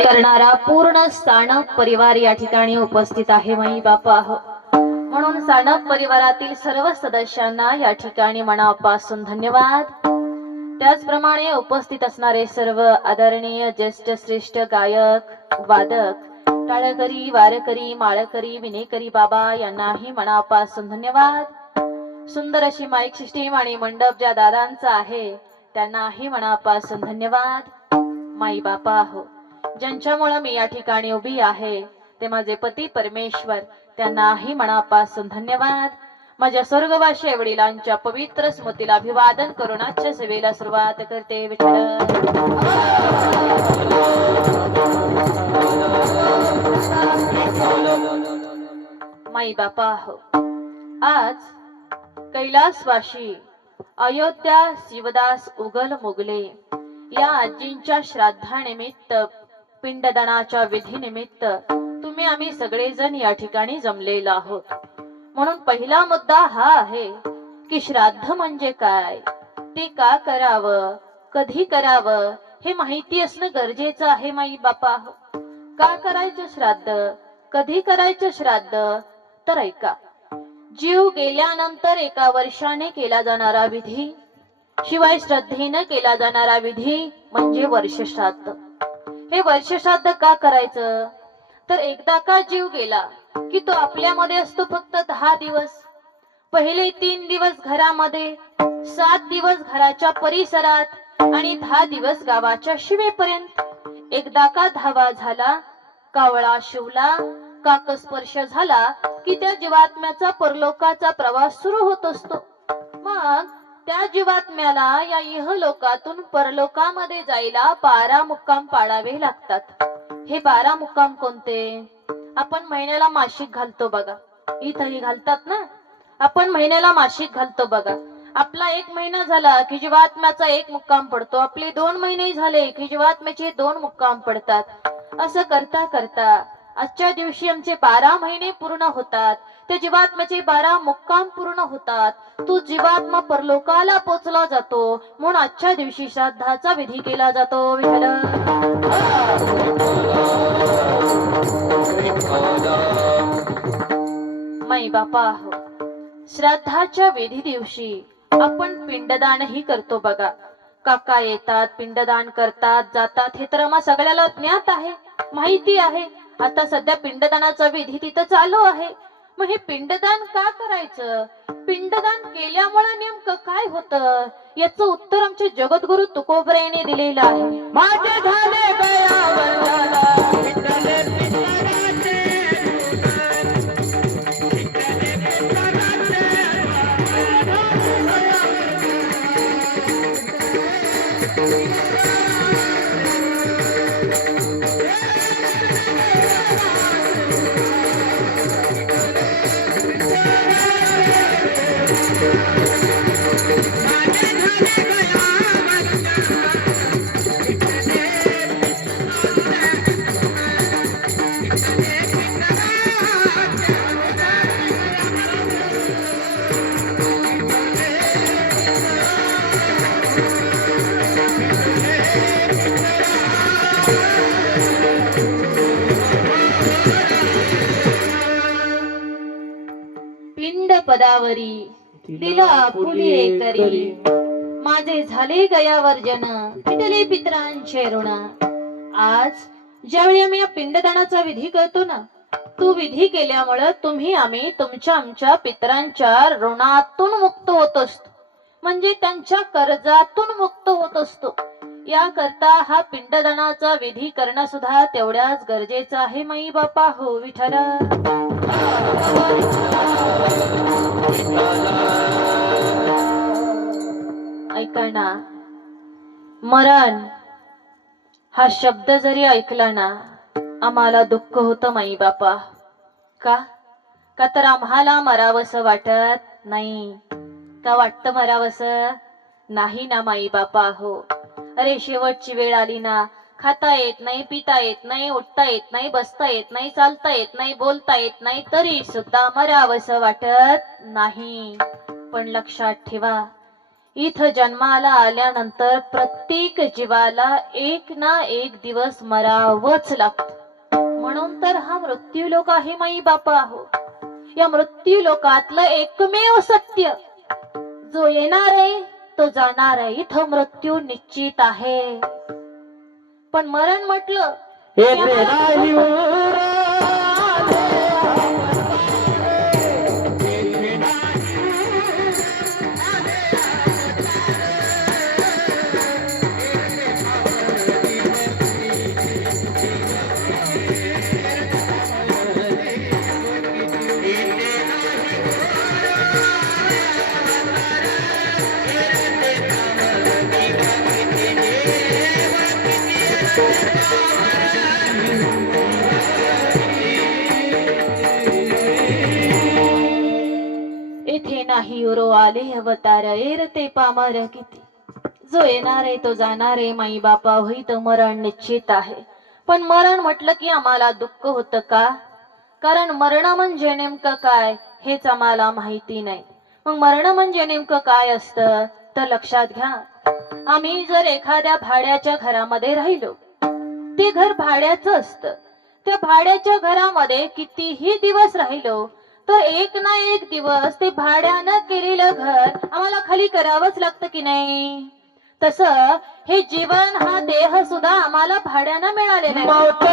करणारा पूर्ण साणप परिवार या ठिकाणी उपस्थित आहे माई बापा. म्हणून साणप परिवारातील सर्व सदस्यांना या ठिकाणी मनापासून धन्यवाद. त्याचप्रमाणे उपस्थित असणारे सर्व आदरणीय ज्येष्ठ श्रेष्ठ गायक वादक टाळकरी वारकरी माळकरी विनेकरी बाबा यांनाही मनापासून धन्यवाद. सुंदर अशी माईक सिस्टीम आणि मंडप ज्या दादांचा आहे त्यांनाही मनापासून धन्यवाद. माई बापा. हो ज्यांच्यामुळं मी या ठिकाणी उभी आहे ते माझे पती परमेश्वर. त्यांनाही मनापासून धन्यवाद. माझ्या स्वर्गवासी वडिलांच्या पवित्र स्मृतीला अभिवादन करून आजच्या सेवेला सुरुवात करते विठ्ठल. माई बापा हो आज कैलासवाशी अयोध्या शिवदास उगल मुगले या आजींच्या श्राद्धानिमित्त पिंडदानाच्या विधीनिमित्त तुम्ही आम्ही सगळेजण या ठिकाणी जमलेलो आहोत. म्हणून पहिला मुद्दा हा आहे की श्राद्ध म्हणजे काय? ते का करावं? कधी करावं? हे माहिती असणं गरजेचं आहे माई बापा. का करायचं श्राद्ध? कधी करायचं श्राद्ध? तर ऐका. जीव गेल्यानंतर एका वर्षाने केला जाणारा विधी शिवाय श्रद्धेनं केला जाणारा विधी म्हणजे वर्ष श्राद्ध हे वर्षश्राद्ध का करायचं? तर एकदा का जीव गेला की तो आपल्यामध्ये असतो फक्त दहा दिवस? पहिले तीन दिवस घरामध्ये सात दिवस घराच्या परिसरात आणि दहा दिवस गावाच्या शिवेपर्यंत. एकदा का धावा झाला कावळा शिवला काकस्पर्श झाला की त्या जीवात्म्याचा परलोकाचा प्रवास सुरू होत असतो. मग त्या जीवात्म्याला या इहलोकातून परलोकामध्ये जायला बारा मुक्काम पाळावे लागतात. हे बारा मुक्काम कोणते? आपण महिन्याला मासिक घालतो बघा. इथंही घालतात ना? आपण महिन्याला मासिक घालतो बघा. आपला एक महिना झाला की जीवात्म्याचा एक मुक्काम पडतो. आपले दोन महिने झाले की जीवात्म्याचे दोन मुक्काम पडतात. असं करता करता आजच्या दिवशी आमचे बारा महिने पूर्ण होतात. त्या जीवात्म्याचे बारा मुक्काम पूर्ण होतात. तो जीवात्मा परलोकाला पोचला जातो. म्हणून आजच्या दिवशी श्राद्धाचा विधी केला जातो माई बापा हो श्राद्धाच्या विधी दिवशी आपण पिंडदानही करतो बघा. काका येतात पिंडदान करतात जातात. हे तर आम्हा सगळ्याला ज्ञात आहे माहिती आहे. आता सध्या पिंडदानाचा विधी तिथं चालू आहे. मग हे पिंडदान का करायचं? पिंडदान केल्यामुळे नेमकं काय होतं? याचं उत्तर आमचे जगद्गुरु तुकोबरायने दिलेलं आहे. माझे झाले. பதாவரி. तिला दिला फुले तरी. माझे झाले गयावर जन पिटले पितरांचे ऋण. आज ज्यावेळी आम्ही या पिंडदानाचा विधी करतो ना तो विधी केल्यामुळे तुम्ही आम्ही तुमच्या आमच्या पितरांच्या ऋणातून मुक्त होत असतो. म्हणजे त्यांच्या कर्जातून मुक्त होत असतो. याकरता हा पिंडदानाचा विधी करणं सुद्धा तेवढ्याच गरजेचं आहे माई बापा. हो विठ्ठल. ऐकाना मरण हा शब्द जरी ऐकला ना आम्हाला दुःख होतं माई बापा का? का तर आम्हाला मरावस वाटत नाही? का वाटतं मरावस? नाही ना माई बापा हो. अरे शेवटची वेळ आली ना. खाता येत नाही पिता येत नाही उठता येत नाही बसता येत नाही चालता येत नाही बोलता येत नाही तरी सुद्धा मरावस वाटत नाही. पण लक्षात ठेवा इथं जन्माला आल्यानंतर प्रत्येक जीवाला एक ना एक दिवस मरावच लागत. म्हणून तर हा मृत्यू लोक आहे माई बापा हो या मृत्यू लोकातलं एकमेव सत्य. जो येणार आहे तो जाणार आहे. इथं मृत्यू निश्चित आहे. पण मरण म्हटलं अवतार एर ते पामर किती? जो येणार आहे तो जाणार आहे माई बापा होई मरण निश्चित आहे. पण मरण म्हटलं की आम्हाला दुःख होतं का? कारण मरण म्हणजे नेमकं काय हेच आम्हाला माहिती नाही. मग मरण म्हणजे नेमकं काय असतं? तर लक्षात घ्या. आम्ही जर एखाद्या भाड्याच्या घरामध्ये राहिलो ते घर भाड्याचं असतं. त्या भाड्याच्या घरामध्ये कितीही दिवस राहिलो तर एक ना एक दिवस ते भाड्यानं केलेलं घर आम्हाला खाली करावंच लागतं की नाही? तस हे जीवन हा देह सुद्धा आम्हाला भाड्यानं मिळालेला आहे. मौत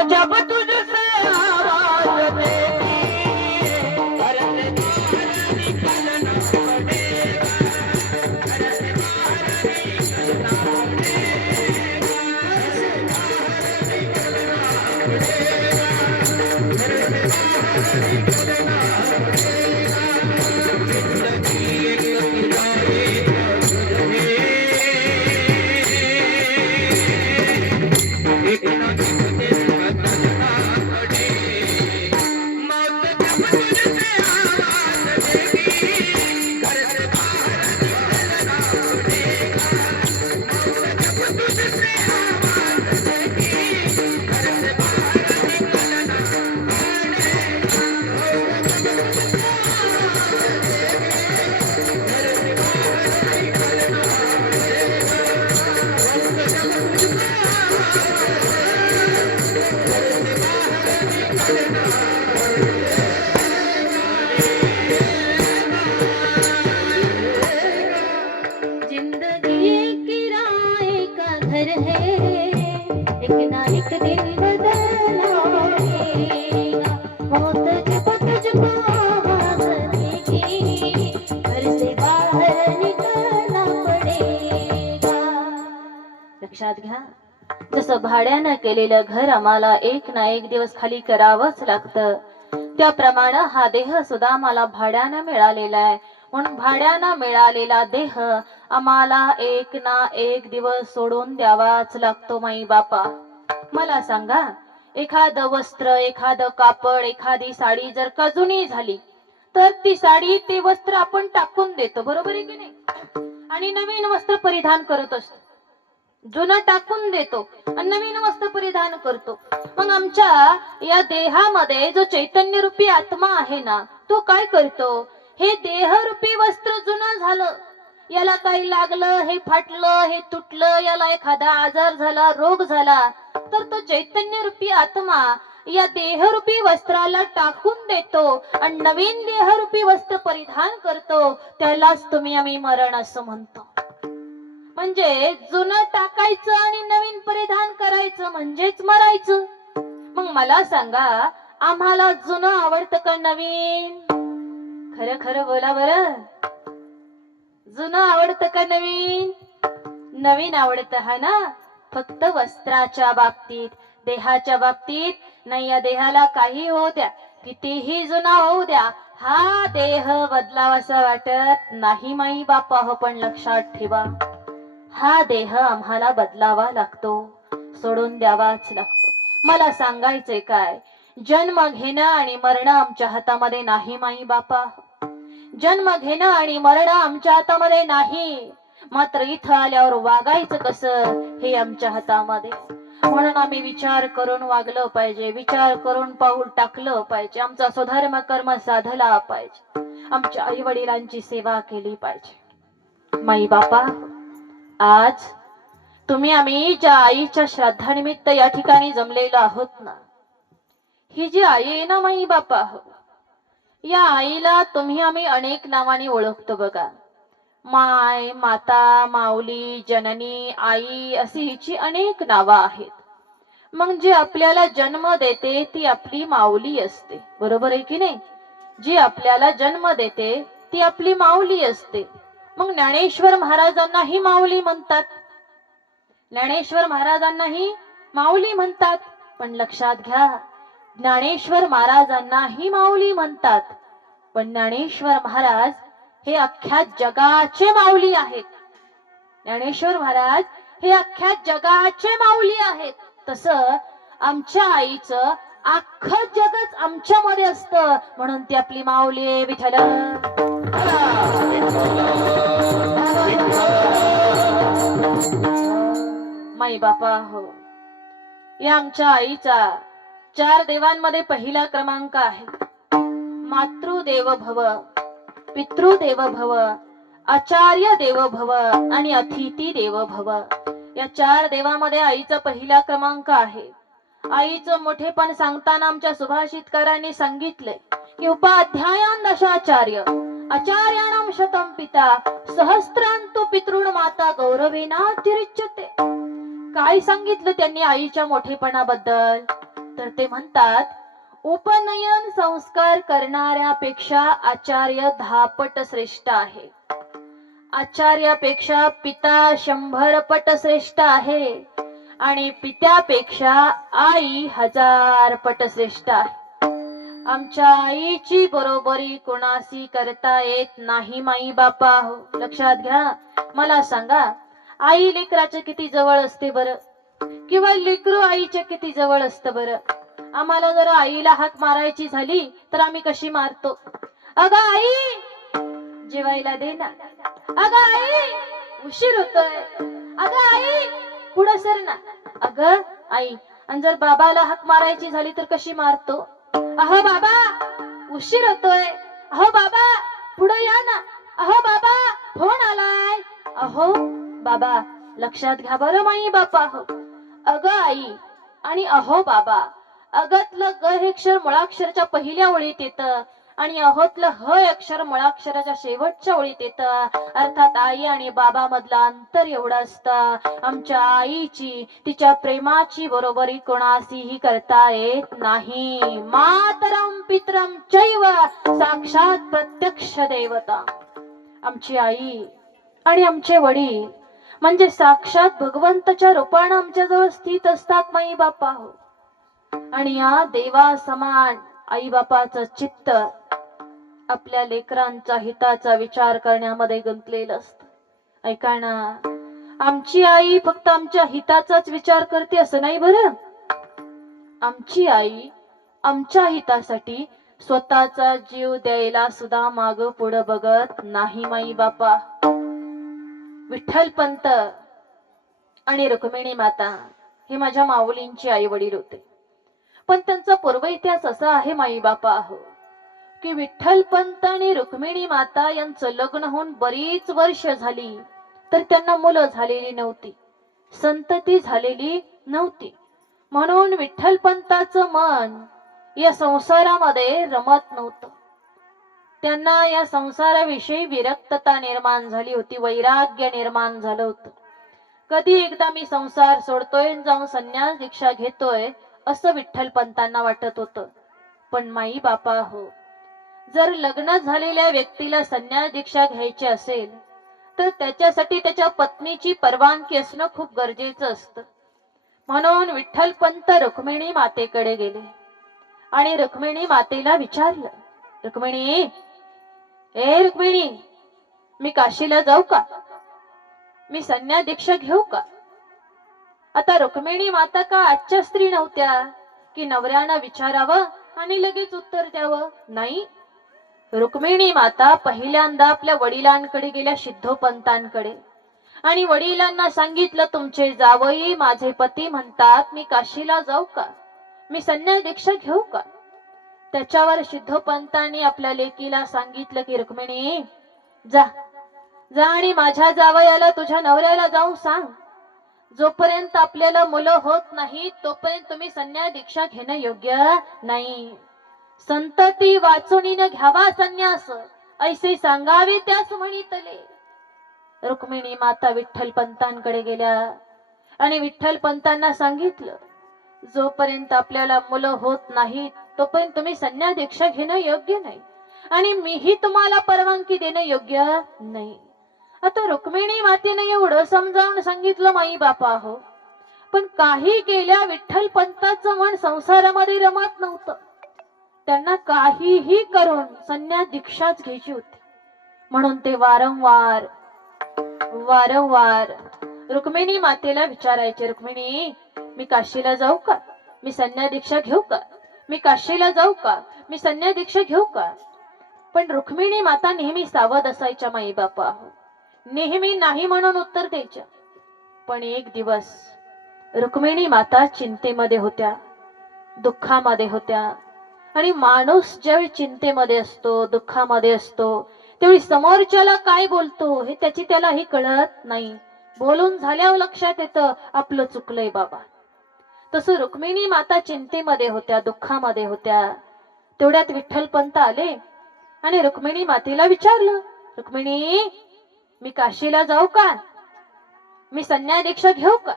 असलेलं घर आम्हाला एक ना एक दिवस खाली करावंच लागतं. त्याप्रमाणे हा देह सुद्धा आम्हाला भाड्यानं मिळालेला आहे. म्हणून भाड्यानं मिळालेला देह आम्हाला एक ना एक दिवस सोडून द्यावाच लागतो माई बापा. मला सांगा एखादं वस्त्र एखादं कापड एखादी साडी जर कजुनी झाली तर ती साडी ते वस्त्र आपण टाकून देतो बरोबर आहे की नाही? आणि नवीन वस्त्र परिधान करत असतो. जुनं टाकून देतो आणि नवीन वस्त्र परिधान करतो. मग आमच्या या देहामध्ये जो चैतन्य रूपी आत्मा आहे ना तो काय करतो? हे देहरूपी वस्त्र जुनं झालं. याला काही लागलं हे फाटलं हे तुटलं याला एखादा आजार झाला रोग झाला तर तो चैतन्य रूपी आत्मा या देहरूपी वस्त्राला टाकून देतो आणि नवीन देहरूपी वस्त्र परिधान करतो. त्यालाच तुम्ही आम्ही मरण असं म्हणतो. म्हणजे जुनं टाकायचं आणि नवीन परिधान करायचं म्हणजेच मरायचं. मग मला सांगा आम्हाला जुनं आवडतं का नवीन? खरं खरं बोला बर. जुनं आवडतं का नवीन? नवीन आवडतं हा ना? फक्त वस्त्राच्या बाबतीत देहाच्या बाबतीत नाही या देहाला काही होऊ द्या. कितीही जुना होऊ द्या हा देह बदलावासा वाटत नाही माई बापा हो पण लक्षात ठेवा. हा देह आम्हाला बदलावा लागतो सोडून द्यावाच लागतो. मला सांगायचंय काय? जन्म घेणं आणि मरण आमच्या हातामध्ये नाही माई बापा. जन्म घेणं आणि मरण आमच्या हातामध्ये नाही. मात्र इथं आल्यावर वागायचं कसं? हे आमच्या हातामध्ये. म्हणून आम्ही विचार करून वागलं पाहिजे विचार करून पाऊल टाकलं पाहिजे आमचा स्वधर्म कर्म साधला पाहिजे. आमच्या आई वडिलांची सेवा केली पाहिजे. माई बापा आज तुम्ही आम्ही ज्या आईच्या श्राद्धानिमित्त या ठिकाणी जमलेलो आहोत ना ही जी आई आहे ना माई बापा हो या आईला तुम्ही आम्ही अनेक नावाने ओळखतो बघा. माय माता माऊली जननी आई अशी हिची अनेक नावं आहेत. मग जी आपल्याला जन्म देते ती आपली माऊली असते बरोबर आहे की नाही? जी आपल्याला जन्म देते ती आपली माऊली असते. मग ज्ञानेश्वर महाराजांनाही माऊली म्हणतात. ज्ञानेश्वर महाराजांनाही माऊली म्हणतात. पण लक्षात घ्या ज्ञानेश्वर महाराजांनाही माऊली म्हणतात. पण ज्ञानेश्वर महाराज हे अख्ख्या जगाचे माऊली आहेत. ज्ञानेश्वर महाराज हे अख्ख्या जगाचे माऊली आहेत. तस आमच्या आईचं अख्खं जगच आमच्यामध्ये असतं. म्हणून ती आपली माऊली आहे विठ्ठल. माई बापा हो. या आमच्या आईचा चार देवांमध्ये पहिला क्रमांक आहे. मातृदेव भव पितृदेव भव आचार्य देव भव आणि अतिथी देव भव या चार देवामध्ये आईचा पहिला क्रमांक आहे. आईचं मोठेपण सांगताना आमच्या सुभाषितकारांनी सांगितलंय की उपाध्यायान दशाचार्य आचार्याणाम शतम पिता सहस्रांतु पितृण माता गौरवेना तिरिच्यते. काय सांगितलं त्यांनी आईच्या मोठेपणाबद्दल? तर ते म्हणतात उपनयन संस्कार करणाऱ्यापेक्षा आचार्य धापट श्रेष्ठ आहे. आचार्यापेक्षा पिता शंभर पट श्रेष्ठ आहे आणि पित्यापेक्षा आई हजार पट श्रेष्ठ आहे. आमच्या आईची बरोबरी कोणाशी करता येत नाही माई बापा हो लक्षात घ्या. मला सांगा आई लेकराच्या किती जवळ असते बर? किंवा लेकरू आईच्या किती जवळ असतं बर? आम्हाला जर आईला हाक मारायची झाली तर आम्ही कशी मारतो? अगं आई! जेवायला दे ना. अगं आई! उशीर होतोय. अगं आई! पुढं सर ना. अग आई आणि जर बाबाला हाक मारायची झाली तर कशी मारतो? अहो बाबा उशीर होतोय. अहो बाबा पुढे या ना. अहो बाबा फोन आलाय. अहो बाबा लक्षात घ्या बरं माई बापा. हो अग आई आणि अहो बाबा अगतलं ग हे अक्षर मुळाक्षरच्या पहिल्या ओळीत येतं आणि अहोतलं ह अक्षर मुळाक्षराच्या शेवटच्या ओळीत येतं. अर्थात आई आणि बाबा मधलं अंतर एवढं असतं. आमच्या आईची तिच्या प्रेमाची बरोबरी कोणाशीही करता येत नाही. मातरम पितरम चैव साक्षात प्रत्यक्ष देवता. आमची आई आणि आमचे वडील म्हणजे साक्षात भगवंताच्या रूपानं आमच्या जवळ स्थित असतात माई बापा हो. आणि या देवा समान आई बापाचं चित्त आपल्या लेकरांचा हिताचा विचार करण्यामध्ये गुंतलेलं असत. ऐका ना आमची आई फक्त आमच्या हिताचाच विचार करते असं नाही बरं? आमची आई आमच्या हितासाठी स्वतःचा जीव द्यायला सुद्धा माग पुढं बघत नाही माई बापा. विठ्ठलपंत आणि रुक्मिणी माता हे माझ्या माऊलींचे आई वडील होते. पण त्यांचा पूर्व इतिहास असा आहे माई बापा हो की विठ्ठलपंत आणि रुक्मिणी माता यांचं लग्न होऊन बरीच वर्ष झाली तर त्यांना मुलं झालेली नव्हती संतती झालेली नव्हती. म्हणून विठ्ठलपंताचं मन या संसारामध्ये रमत नव्हतं. त्यांना या संसाराविषयी विरक्तता निर्माण झाली होती वैराग्य निर्माण झालं होतं. कधी एकदा मी संसार सोडतोय जाऊन संन्यास दीक्षा घेतोय असं विठ्ठल पंतांना वाटत होत. पण माई बापा हो जर लग्न झालेल्या व्यक्तीला संन्यास दीक्षा घ्यायची असेल तर त्याच्यासाठी त्याच्या पत्नीची परवानगी असणं खूप गरजेचं असतं. म्हणून विठ्ठल पंत रुक्मिणी मातेकडे गेले आणि रुक्मिणी मातेला विचारलं रुक्मिणी ए रुक्मिणी मी काशीला जाऊ का? मी संन्या दीक्षा घेऊ का? आता रुक्मिणी माता का आजच्या स्त्री नव्हत्या? की नवऱ्याना विचारावं आणि लगेच उत्तर द्यावं? नाही. रुक्मिणी माता पहिल्यांदा आपल्या वडिलांकडे गेल्या सिद्धोपंतांकडे. आणि वडिलांना सांगितलं तुमचे जावई माझे पती म्हणतात मी काशीला जाऊ का? मी संन्या दीक्षा घेऊ का? त्याच्यावर सिद्धोपंतांनी आपल्या लेकीला सांगितलं की रुक्मिणी जा. जा आणि माझ्या जावयाला तुझ्या नवऱ्याला जाऊन सांग. जोपर्यंत आपल्याला मुलं होत नाही तोपर्यंत तुम्ही संन्या दीक्षा घेणं योग्य नाही. संतती वाचुनीनं घ्यावा संन्यास. ऐसे सांगावे त्यास म्हणितले. रुक्मिणी माता विठ्ठल पंतांकडे गेल्या आणि विठ्ठल पंतांना सांगितलं जोपर्यंत आपल्याला मुलं होत नाहीत तोपर्यंत तुम्ही संन्या दीक्षा घेणं योग्य नाही. आणि मीही तुम्हाला परवानगी देणं योग्य नाही. आता रुक्मिणी मातेने एवढं समजावून सांगितलं माई बापा हो पण काही गेल्या विठ्ठल पंताचं मन संसारामध्ये रमत नव्हतं. त्यांना काहीही करून संन्या दीक्षाच घ्यायची होती. म्हणून ते वारंवार वारंवार रुक्मिणी मातेला विचारायचे रुक्मिणी मी काशीला जाऊ का? मी संन्या दीक्षा घेऊ का? मी काशीला जाऊ का? मी संन्या दीक्षा घेऊ का? पण रुक्मिणी माता नेहमी सावध असायच्या माई बापा नेहमी नाही म्हणून उत्तर द्यायच्या. पण एक दिवस रुक्मिणी माता चिंतेमध्ये होत्या दुःखामध्ये होत्या. आणि माणूस ज्यावेळी चिंतेमध्ये असतो दुःखामध्ये असतो त्यावेळी समोरच्याला काय बोलतो हे त्याची त्याला हे कळत नाही. बोलून झाल्यावर लक्षात येतं आपलं चुकलंय बाबा. तसं रुक्मिणी माता चिंतेमध्ये होत्या दुःखामध्ये होत्या. तेवढ्यात विठ्ठल पंत आले आणि रुक्मिणी मातेला विचारलं रुक्मिणी मी काशीला जाऊ का? मी संन्या दीक्षा घेऊ का?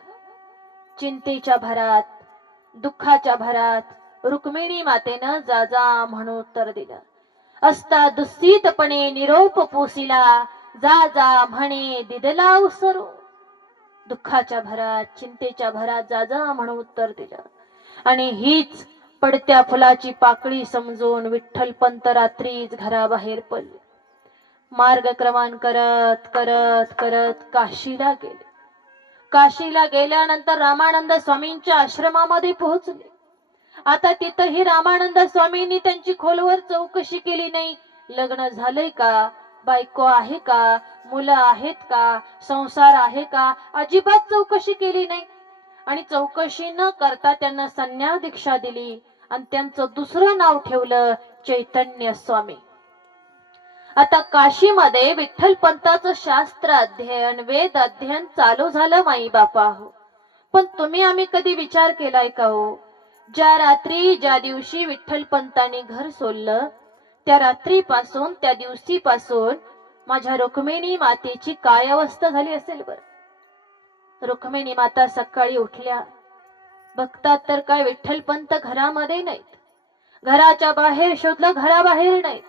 चिंतेच्या भरात दुःखाच्या भरात रुक्मिणी मातेनं जा जा म्हणून उत्तर दिलं. असता दुस्सितपणे निरोप पोसिला जा जा म्हणे दिदला उसरू दुःखाच्या भरात चिंतेच्या भरात जा जा म्हणून उत्तर दिलं. आणि हीच पडत्या फुलाची पाकळी समजून विठ्ठल पंत रात्रीच घराबाहेर पडले. मार्गक्रमण करत करत करत काशीला गेले. काशीला गेल्यानंतर रामानंद स्वामींच्या आश्रमामध्ये पोहोचले. आता तिथंही रामानंद स्वामींनी त्यांची खोलवर चौकशी केली नाही. लग्न झालंय का? बायको आहे का? मुलं आहेत का? संसार आहे का? अजिबात चौकशी केली नाही. आणि चौकशी न करता त्यांना संन्या दीक्षा दिली. आणि त्यांचं दुसरं नाव ठेवलं चैतन्य स्वामी. आता काशीमध्ये विठ्ठल पंताचं शास्त्र अध्ययन वेद अध्ययन चालू झालं माई बापा हो पण तुम्ही आम्ही कधी विचार केलाय का हो? ज्या रात्री ज्या दिवशी विठ्ठल पंतांनी घर सोडलं त्या रात्रीपासून त्या दिवशीपासून माझ्या रुक्मिणी मातेची काय अवस्था झाली असेल बर? रुक्मिणी माता सकाळी उठल्या. बघतात तर काय विठ्ठलपंत घरामध्ये नाहीत. घराच्या बाहेर शोधलं घराबाहेर नाहीत.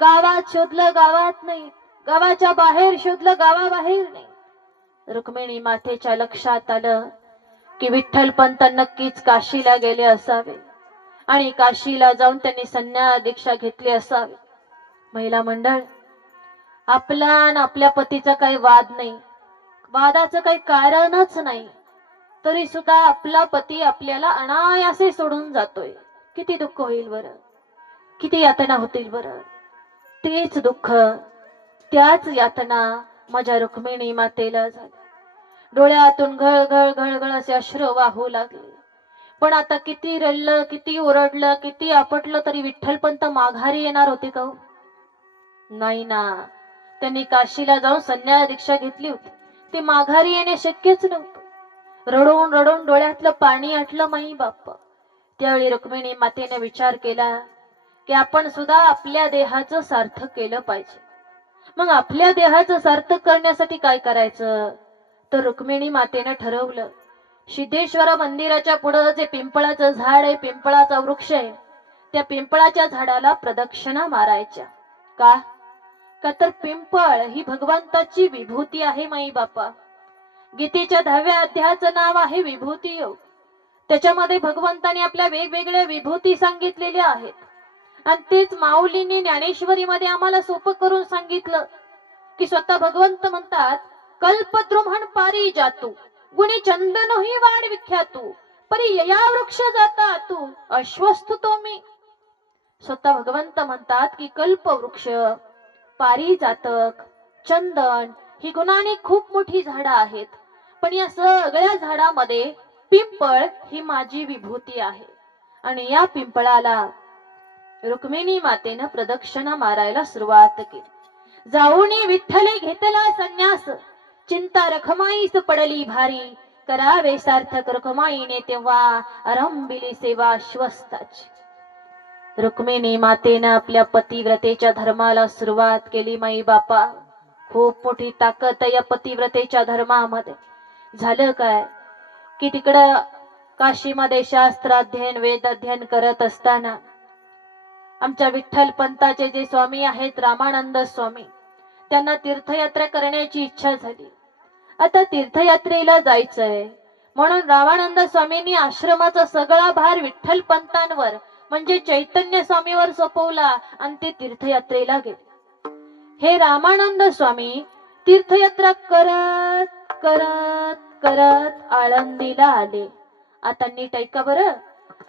गावात शोधलं गावात नाही गावाच्या बाहेर शोधलं गावाबाहेर नाही रुक्मिणी मातेच्या लक्षात आलं की विठ्ठलपंत नक्कीच काशीला गेले असावे. आणि काशीला जाऊन त्यांनी संन्या दीक्षा घेतली असावी. महिला मंडळ आपला आणि आपल्या पतीचा काही वाद नाही. वादाचं काही कारणच नाही. तरी सुद्धा आपला पती आपल्याला अनायासे सोडून जातोय. किती दुःख होईल बरं? किती यातना होतील बरं? तेच दुःख त्याच यातना माझ्या रुक्मिणी मातेला झाली. डोळ्यातून घळघळ घळघळ असे अश्रू वाहू लागले. पण आता किती रडलं किती ओरडलं किती आपटलं तरी विठ्ठलपंत माघारी येणार होते का हो? नाही ना. त्यांनी काशीला जाऊन संन्या दीक्षा घेतली होती. ते माघारी येणे शक्यच नव्हतं. रडून रडून डोळ्यातलं पाणी आटलं माई बाप्पा. त्यावेळी रुक्मिणी मातेने विचार केला की आपण सुद्धा आपल्या देहाचं सार्थक केलं पाहिजे. मग आपल्या देहाचं सार्थक करण्यासाठी काय करायचं? तर रुक्मिणी मातेनं ठरवलं सिद्धेश्वर मंदिराच्या पुढं जे पिंपळाचं झाड आहे पिंपळाचा वृक्ष आहे त्या पिंपळाच्या झाडाला प्रदक्षिणा मारायच्या. का? का तर पिंपळ ही भगवंताची विभूती आहे माई बापा. गीतेच्या दहाव्या अध्यायाचं नाव आहे विभूती योग. त्याच्यामध्ये भगवंताने आपल्या वेगवेगळ्या विभूती सांगितलेल्या आहेत. आणि तेच माऊलींनी ज्ञानेश्वरीमध्ये आम्हाला सोपं करून सांगितलं की स्वतः भगवंत म्हणतात कल्पद्रुमण पारी जातू गुणी चंदन ही वाढ विख्यातू परी यया वृक्ष जाता तू. अश्वस्थ तो मी. स्वतः भगवंत म्हणतात की कल्प वृक्ष पारिजातक चंदन ही गुणाने खूप मोठी झाडं आहेत. पण या सगळ्या झाडामध्ये पिंपळ ही माझी विभूती आहे. आणि या पिंपळाला रुक्मिणी मातेनं प्रदक्षिणा मारायला सुरुवात केली. जाऊनी विठ्ठले घेतला संन्यास. चिंता रखमाईस पडली भारी. करावे सार्थक रखमाईने तेव्हा आरंभिली सेवा श्वस्ताची. रुक्मिणी मातेनं आपल्या पतिव्रतेच्या धर्माला सुरुवात केली माई बापा खूप मोठी ताकद या पतिव्रतेच्या धर्मामध्ये. झालं काय? की तिकडं काशीमध्ये शास्त्राध्ययन वेद अध्ययन करत असताना आमच्या विठ्ठल पंताचे जे स्वामी आहेत रामानंद स्वामी त्यांना तीर्थयात्रा करण्याची इच्छा झाली. आता तीर्थयात्रेला जायचंय. म्हणून रामानंद स्वामींनी आश्रमाचा सगळा भार विठ्ठल पंतांवर म्हणजे चैतन्य स्वामीवर सोपवला आणि ते तीर्थयात्रेला गेले. हे रामानंद स्वामी तीर्थयात्रा करत करत करत आळंदीला आले. आता नीट ऐका बर.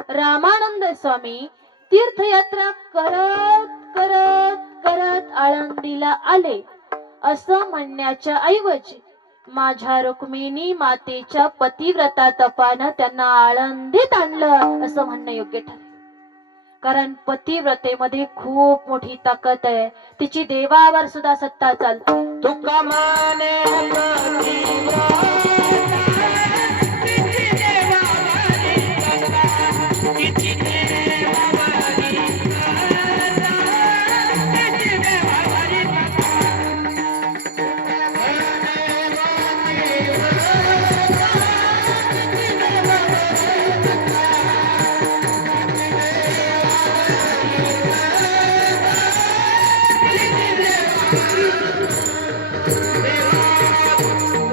रामानंद स्वामी तीर्थयात्रा करत करत करत आळंदीला आले. असं म्हणण्याच्या ऐवजी माझ्या रुक्मिणी मातेच्या पतिव्रता तपानं त्यांना आळंदीत आणलं असं म्हणणं योग्य ठरेल. कारण पतिव्रतेमध्ये खूप मोठी ताकद आहे. तिची देवावर सुद्धा सत्ता चालते. तुका माने